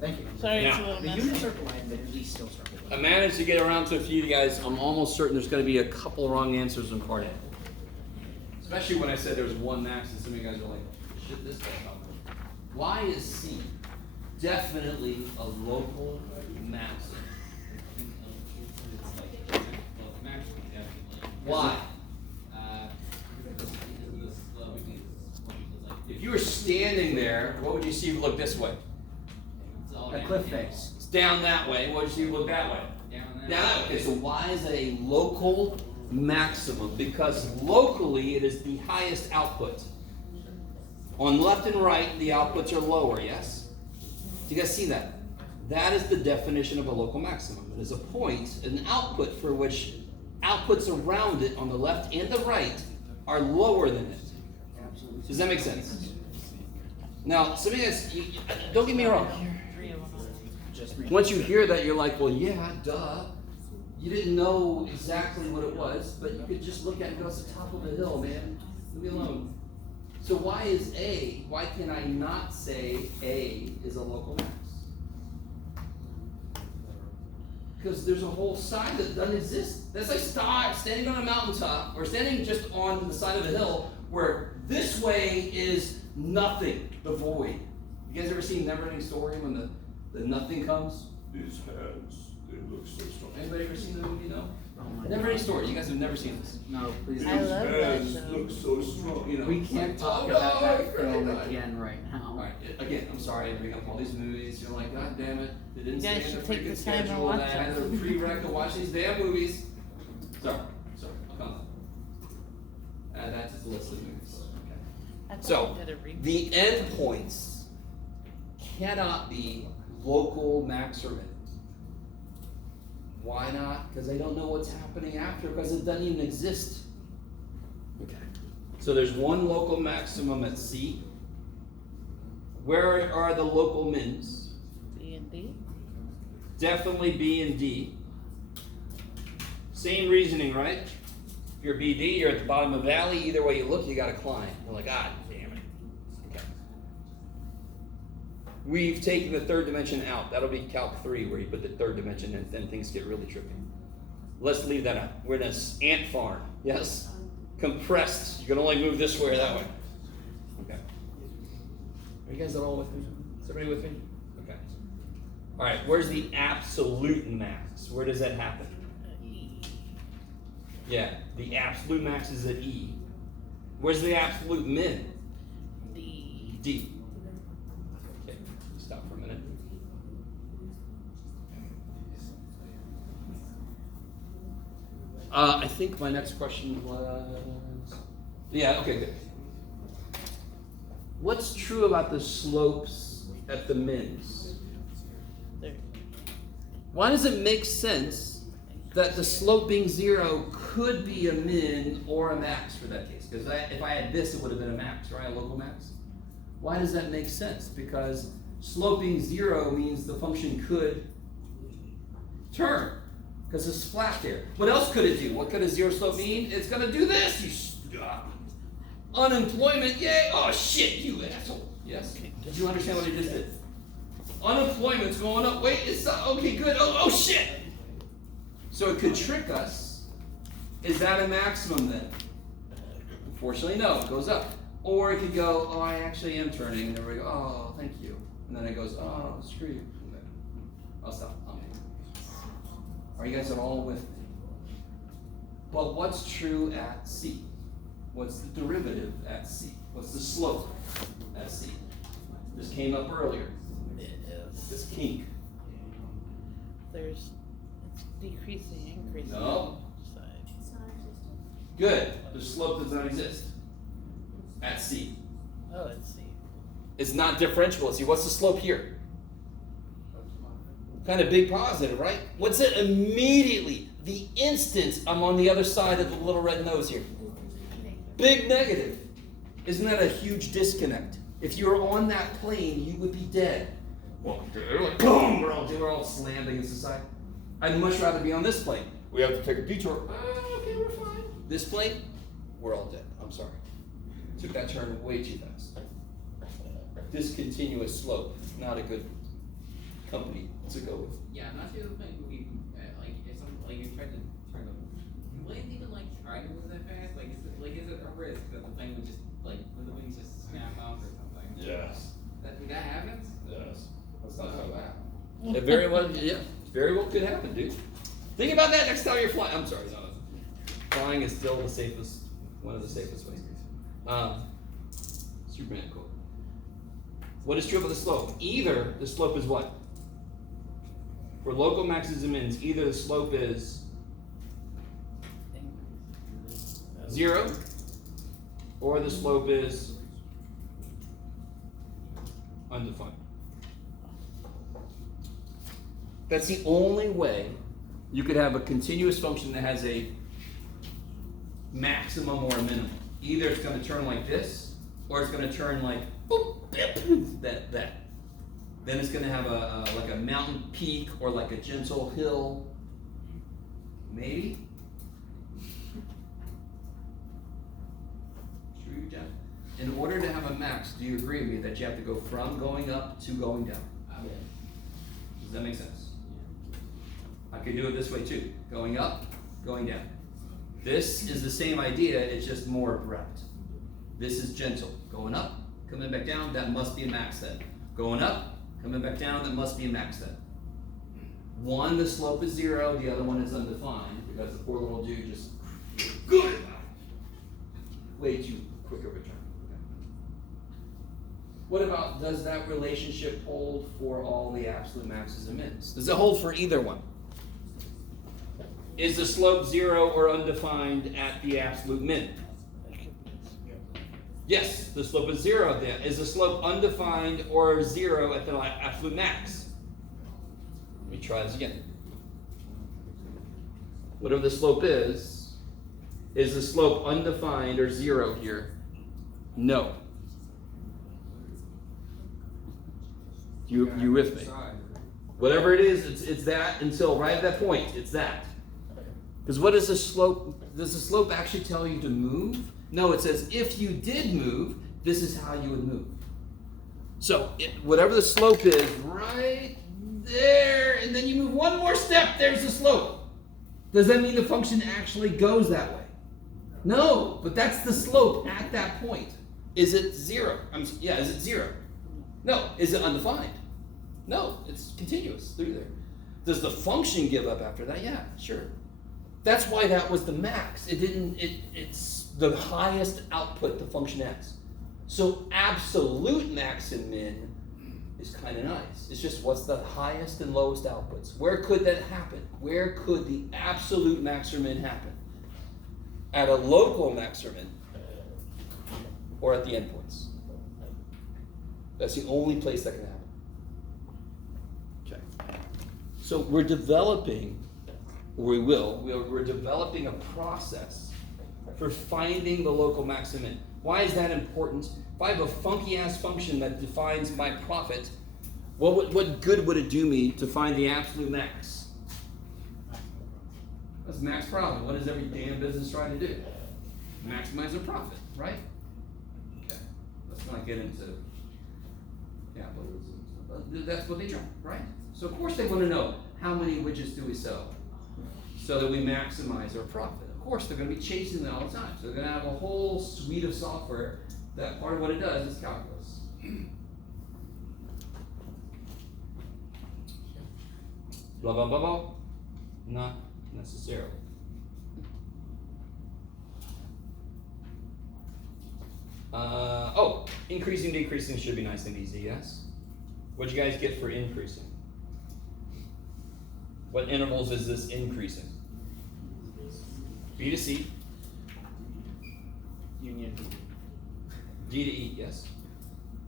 Thank you. Sorry, it's a Now, little The messy. units are colliding, but at least still circle. I managed to get around to a few of you guys. I'm almost certain there's going to be a couple wrong answers in part A. Especially when I said there was one max, and some of you guys are like, shit, this guy's not good. Why is C definitely a local maximum? Why? If you were standing there, what would you see if you looked this way? It's all A down cliff the hill. face. It's down that way. What would you see if you looked that way? Down Now, okay, so why is it a local maximum? Because locally it is the highest output. On left and right, the outputs are lower, yes? Do you guys see that? That is the definition of a local maximum. It is a point, an output for which outputs around it on the left and the right are lower than it. Absolutely. Does that make sense? Now, some of you guys, don't get me wrong. 3 of them. Just me. Once you hear that, you're like, well, yeah, duh. You didn't know exactly what it was, but you could just look at it and go, it's the top of the hill, man. Leave me alone. So why can I not say A is a local max? Because there's a whole side that doesn't exist. That's like standing on a mountaintop or standing just on the side of a hill where this way is nothing, the void. You guys ever seen Neverending Story when the nothing comes? These hands, they look so strong. Anybody ever seen the movie? No? Oh my Neverending God. Story. You guys have never seen this. No, please. I love that show. look so strong. You know, We can't talk oh, about no, that film right. again right now. Alright, again, I'm sorry I bring up all these movies. You're like, God damn it, they didn't You guys stay in the should take freaking the time and schedule. watch And I had a them. prereq to watch these damn movies. Sorry, I'll come up. Add that to the list of movies. Okay. I thought So, we did a remake. the endpoints cannot be local max or min. Why not? Because they don't know what's happening after, because it doesn't even exist. Okay. So there's one local maximum at C. Where are the local mins? B and D. Definitely B and D. Same reasoning, right? If you're BD, you're at the bottom of the valley. Either way you look, you gotta climb. You're like, ah, damn it. Okay. We've taken the third dimension out. That'll be Calc 3 where you put the third dimension and then things get really trippy. Let's leave that out. We're in an ant farm. Yes? Compressed. You can only move this way or that way. Okay. Are you guys all with me? Is everybody with me? Okay. All right. Where's the absolute max? Where does that happen? Yeah, the absolute max is at E. Where's the absolute min? D. D. Okay, stop for a minute. I think my next question was. Yeah, okay, good. What's true about the slopes at the mins? There. Why does it make sense that the slope being 0 could be a min or a max for that case? Because if I had this, it would have been a max, right? A local max. Why does that make sense? Because slope being 0 means the function could turn, because it's flat there. What else could it do? What could a 0 slope mean? It's going to do this. Unemployment, yay! Oh shit, you asshole. Yes. Did you understand what I just did? Unemployment's going up. Wait, it's not okay. Good. Oh shit. So it could trick us. Is that a maximum then? Unfortunately, no. It goes up. Or it could go, oh, I actually am turning. And then we go, oh, thank you. And then it goes, oh, screw you. Okay. I'll stop. Are you guys at all with me? Well, what's true at C? What's the derivative at C? What's the slope at C? This came up earlier. It is. This kink. It's decreasing, increasing. No. Side. Good. The slope does not exist at C. Oh, let's see. It's not differentiable at C. What's the slope here? Kind of big positive, right? What's it immediately? The instant I'm on the other side of the little red nose here. Big negative. Isn't that a huge disconnect? If you were on that plane, you would be dead. Well, like, boom, we're all slammed against the side. I'd much rather be on this plane. We have to take a detour. Okay, we're fine. This plane, we're all dead. I'm sorry. Took that turn way too fast. Discontinuous slope, not a good company to go with. Yeah, not the other thing would be like if some like you tried to turn the will it even like try to move that fast? Is it a risk that the plane would just like would the wings just snap off or something? Yes. That happens? Yes. Let's not talk about that. It very well, yeah, very well could happen, dude. Think about that next time you're flying. I'm sorry, no. Flying is still the safest, one of the safest ways. Superman quote. What is true about the slope? Either the slope is what? For local maxes and mins, either the slope is 0 or the slope is undefined. That's the only way you could have a continuous function that has a maximum or a minimum. Either it's going to turn like this, or it's going to turn like boop, that. Then it's going to have like a mountain peak or like a gentle hill. Maybe. True, Jeff. In order to have a max, do you agree with me that you have to go from going up to going down? Does that make sense? I could do it this way too. Going up, going down. This is the same idea, it's just more abrupt. This is gentle. Going up, coming back down, that must be a max then. Going up, coming back down, that must be a max then. One, the slope is 0, the other one is undefined, because the poor little dude just good. Way too quick of a turn. Okay. What about, does that relationship hold for all the absolute maxes and mins? Does it hold for either one? Is the slope 0 or undefined at the absolute min? Yes, the slope is 0 then. Is the slope undefined or 0 at the absolute max? Let me try this again. Whatever the slope is the slope undefined or 0 here? No. You with me? Whatever it is, it's that until right at that point, it's that. Because what is the slope? Does the slope actually tell you to move? No, it says if you did move, this is how you would move. So whatever the slope is, right there, and then you move one more step, there's the slope. Does that mean the function actually goes that way? No, but that's the slope at that point. Is it 0? Is it 0? No. Is it undefined? No, it's continuous through there. Does the function give up after that? Yeah, sure. That's why that was the max. It's the highest output the function has. So absolute max and min is kind of nice. It's just what's the highest and lowest outputs. Where could that happen? Where could the absolute max or min happen? At a local max or min, or at the endpoints. That's the only place that can happen. Okay. So we're developing, or we're developing a process for finding the local max and min. Why is that important? If I have a funky ass function that defines my profit, what good would it do me to find the absolute max? That's max profit. What is every damn business trying to do? Maximize their profit, right? Okay. Let's not get into capitalism. That's what they try, right? So of course they want to know how many widgets do we sell so that we maximize our profit. Of course they're going to be chasing that all the time. So they're going to have a whole suite of software that part of what it does is calculus. Blah, blah, blah, blah. Not necessarily. Increasing, decreasing should be nice and easy, yes? What'd you guys get for increasing? What intervals is this increasing? B to C. Union. D to E, yes.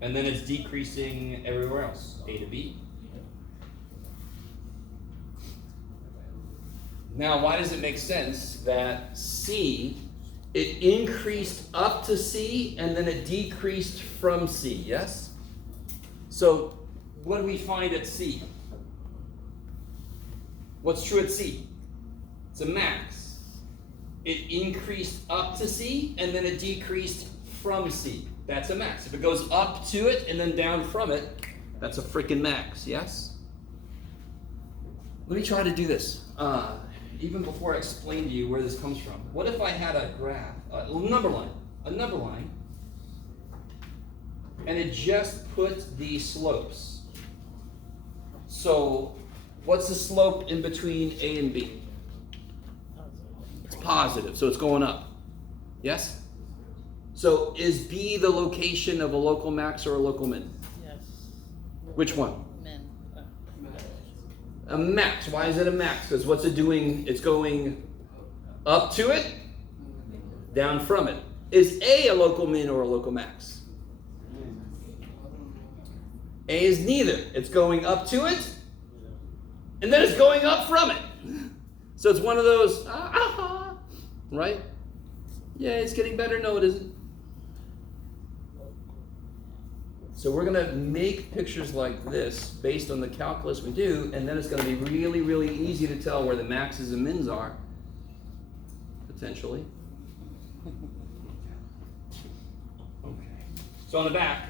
And then it's decreasing everywhere else. A to B. Now, why does it make sense that C, it increased up to C and then it decreased from C, yes? So, what do we find at C? What's true at C? It's a max. It increased up to C and then it decreased from C. That's a max. If it goes up to it and then down from it, that's a freaking max, yes? Let me try to do this. Even before I explain to you where this comes from. What if I had a graph, a number line, and it just put the slopes. So, what's the slope in between A and B? It's positive, so it's going up. Yes? So is B the location of a local max or a local min? Yes. Which one? Min. A max. Why is it a max? Because what's it doing? It's going up to it, down from it. Is A a local min or a local max? A is neither. It's going up to it, and then it's going up from it. So it's one of those, right? Yeah, it's getting better. No, it isn't. So we're going to make pictures like this based on the calculus we do, and then it's going to be really, really easy to tell where the maxes and mins are, potentially. Okay. So on the back,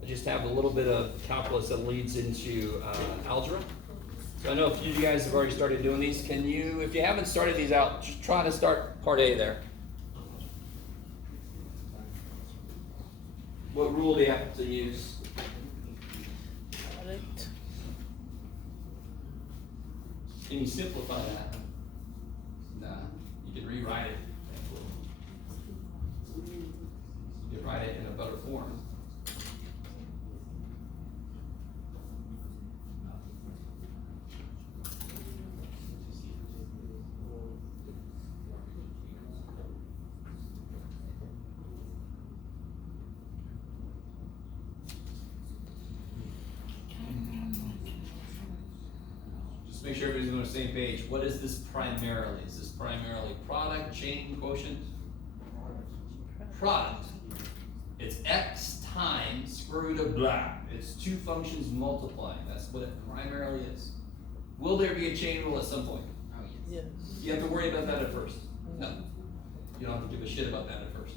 I just have a little bit of calculus that leads into algebra. So I know a few of you guys have already started doing these. Can you, if you haven't started these out, just try to start part A there. What rule do you have to use? Product. Can you simplify that? Nah, you can rewrite it. You can write it in a better form. Make sure everybody's on the same page. What is this primarily? Is this primarily product, chain, quotient? Product. It's x times square root of blah. It's two functions multiplying. That's what it primarily is. Will there be a chain rule at some point? Oh, yes. Yes. You have to worry about that at first. No. You don't have to give a shit about that at first.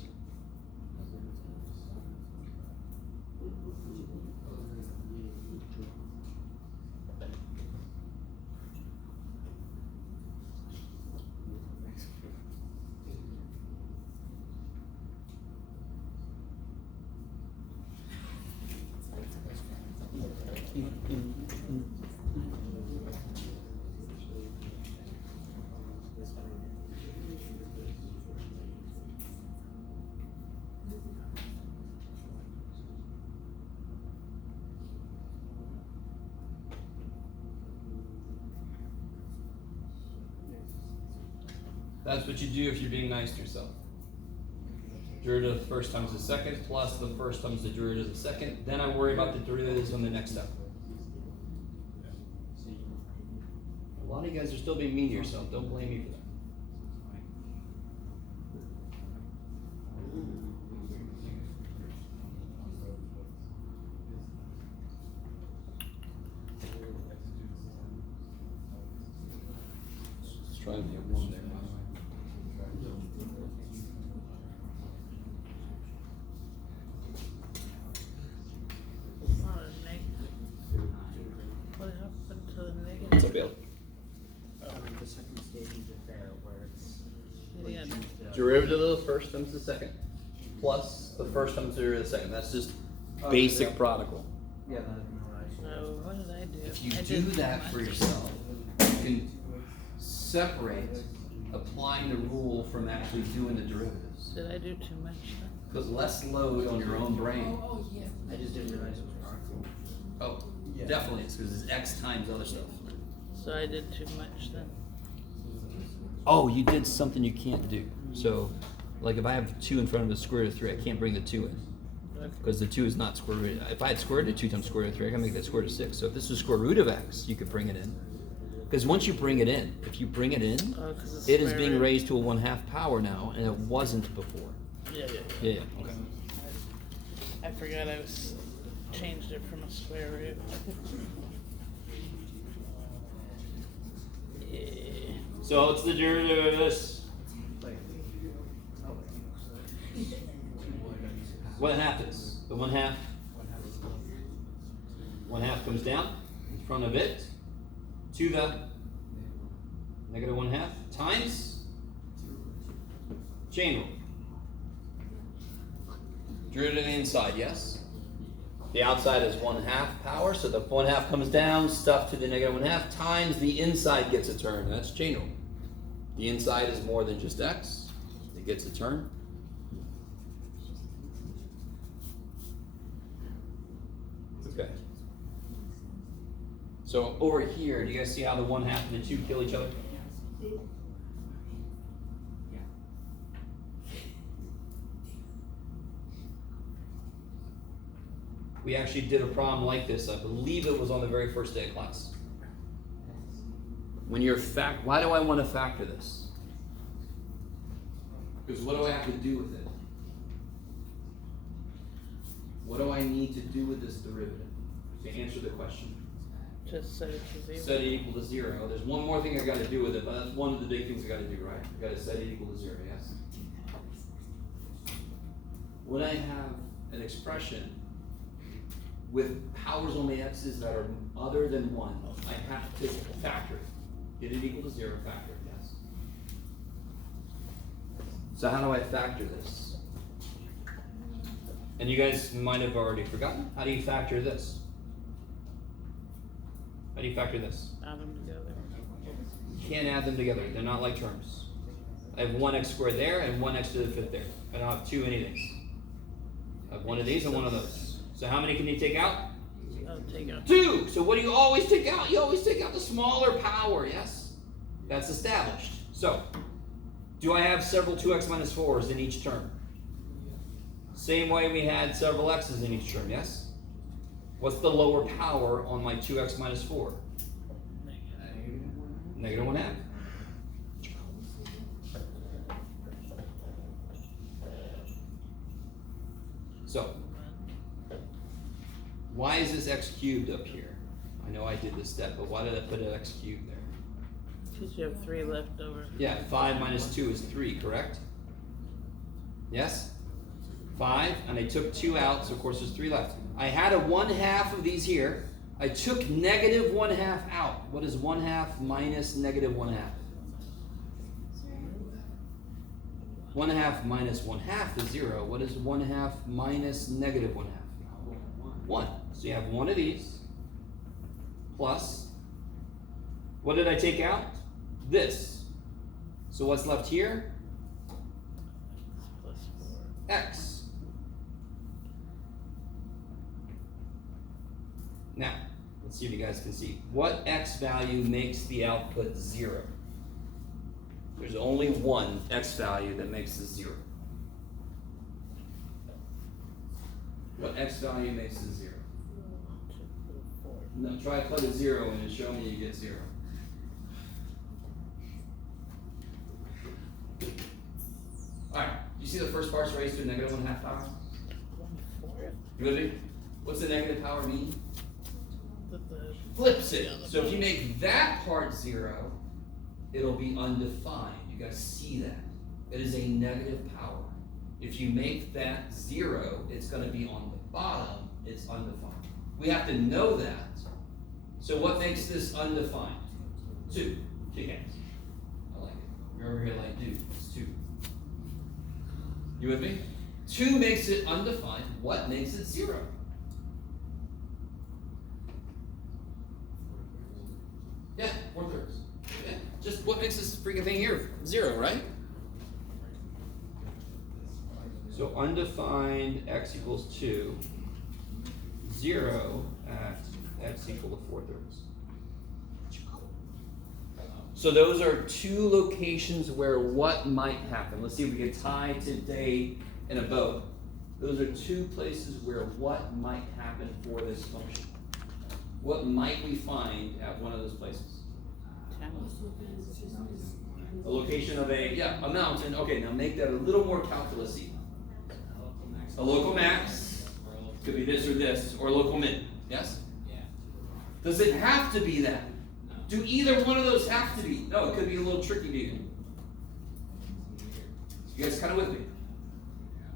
That's what you do if you're being nice to yourself. Derivative of the first times the second plus the first times the derivative of the second. Then I worry about the derivatives on the next step. A lot of you guys are still being mean to yourself. Don't blame me for that. Let's try to be a one there. Not a negative. What happened to the negative? It's okay. The second stage is there where it's. Yeah. Derivative of the first times the second plus the first times the derivative of the second. That's just basic product rule. Yeah, that is memorized. So what did I do? If you I do did that for much. yourself, you can separate applying the rule from actually doing the derivatives. Did I do too much then? Put less load on your own brain. Oh, yeah. I just didn't realize it was product. Oh, definitely, it's because it's X times other stuff. So I did too much then. Oh, you did something you can't do. So, like if I have 2 in front of the square root of 3, I can't bring the 2 in. Okay. Because the 2 is not square root. If I had square root of 2 times square root of 3, I can make that square root of 6. So if this was square root of X, you could bring it in. Because once you bring it in, if you bring it in, Oh, 'cause it's it is square being root. raised to a 1/2 power now, and it wasn't before. Yeah. Yeah, okay. I forgot I was changed it from a square root. Yeah. So what's the derivative of this? What happens? The 1/2. 1/2 comes down in front of it to the negative 1/2 times chain rule. Derivative of the inside, yes? The outside is 1/2 power, so the 1/2 comes down, stuff to the negative 1/2 times the inside gets a turn. That's chain rule. The inside is more than just X. It gets a turn. Okay. So over here, do you guys see how the 1/2 and the 2 kill each other? We actually did a problem like this. I believe it was on the very first day of class. When you're why do I want to factor this? Because what do I have to do with it? What do I need to do with this derivative to answer the question? Just set it to 0. Set it equal to 0. There's one more thing I got to do with it, but that's one of the big things I got to do, right? I got to set it equal to 0. Yes. When I have an expression with powers on the x's that are other than 1, I have to factor it. Get it equal to 0, factor it, yes. So how do I factor this? And you guys might have already forgotten. How do you factor this? How do you factor this? Add them together. You can't add them together. They're not like terms. I have 1x squared there and 1x to the 5th there. I don't have 2 anythings. I have one of these and one of those. So how many can you take out? Oh, take out. 2. So what do you always take out? You always take out the smaller power, yes? That's established. So, do I have several 2x minus 4s in each term? Same way we had several x's in each term, yes? What's the lower power on my 2x minus 4? Negative 1/2. So, why is this x cubed up here? I know I did this step, but why did I put an x cubed there? Because you have 3 left over. Yeah, 5 minus 2 is 3, correct? Yes? 5, and I took 2 out, so of course there's 3 left. I had a 1/2 of these here. I took negative 1/2 out. What is 1/2 minus negative 1/2? 1/2 minus 1/2 is 0. What is 1/2 minus negative 1/2? 1. So you have one of these plus, what did I take out? This. So what's left here? Plus 4. X. Now, let's see if you guys can see. What x value makes the output 0? There's only one x value that makes this 0. What x value makes it 0? 2, 4. No, try to plug a 0 in and show me you get 0. Alright, you see the first part's raised to a negative 1/2 power? 1/4. You with me? What's the negative power mean? The Flips it. So if you make that part 0, it'll be undefined. You guys see that. It is a negative power. If you make that 0, it's going to be on the bottom. It's undefined. We have to know that. So what makes this undefined? 2. Kick hands. I like it. You're over here like, dude, it's 2. You with me? 2 makes it undefined. What makes it 0? Yeah, 4/3. Yeah, just what makes this freaking thing here 0, right? So undefined x equals 2, 0 at x equal to 4/3. So those are 2 locations where what might happen. Let's see if we can tie today in a bow. Those are 2 places where what might happen for this function. What might we find at one of those places? 10. A location of a mountain. Okay, now make that a little more calculus-y. A local max could be this or this, or a local min. Yes? Yeah. Does it have to be that? No. Do either one of those have to be? No, it could be a little tricky to you. You guys kind of with me?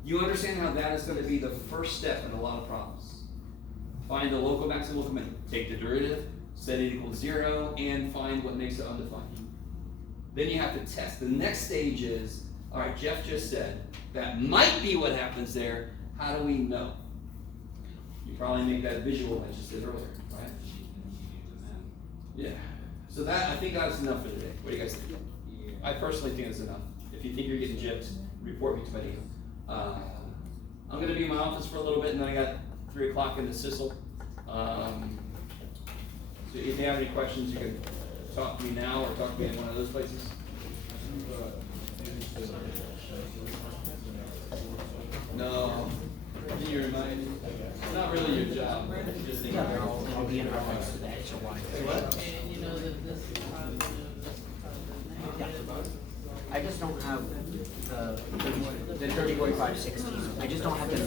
You understand how that is going to be the first step in a lot of problems. Find the local max and local min. Take the derivative, set it equal to 0, and find what makes it undefined. Then you have to test. The next stage is, all right, Jeff just said, that might be what happens there. How do we know? You probably make that visual I just did earlier, right? Yeah. So that, I think that's enough for today. What do you guys think? I personally think it's enough. If you think you're getting gypped, report me to my deal. I'm going to be in my office for a little bit, and then I got 3 o'clock in the Sissel. So if you have any questions, you can talk to me now or talk to me in one of those places. No, you're not, it's not really your job. It's just the- Yeah, it'll be in reference to the X or Y. And you know that this is positive, this is positive. I just don't have the 30, 45, 60s. I just don't have the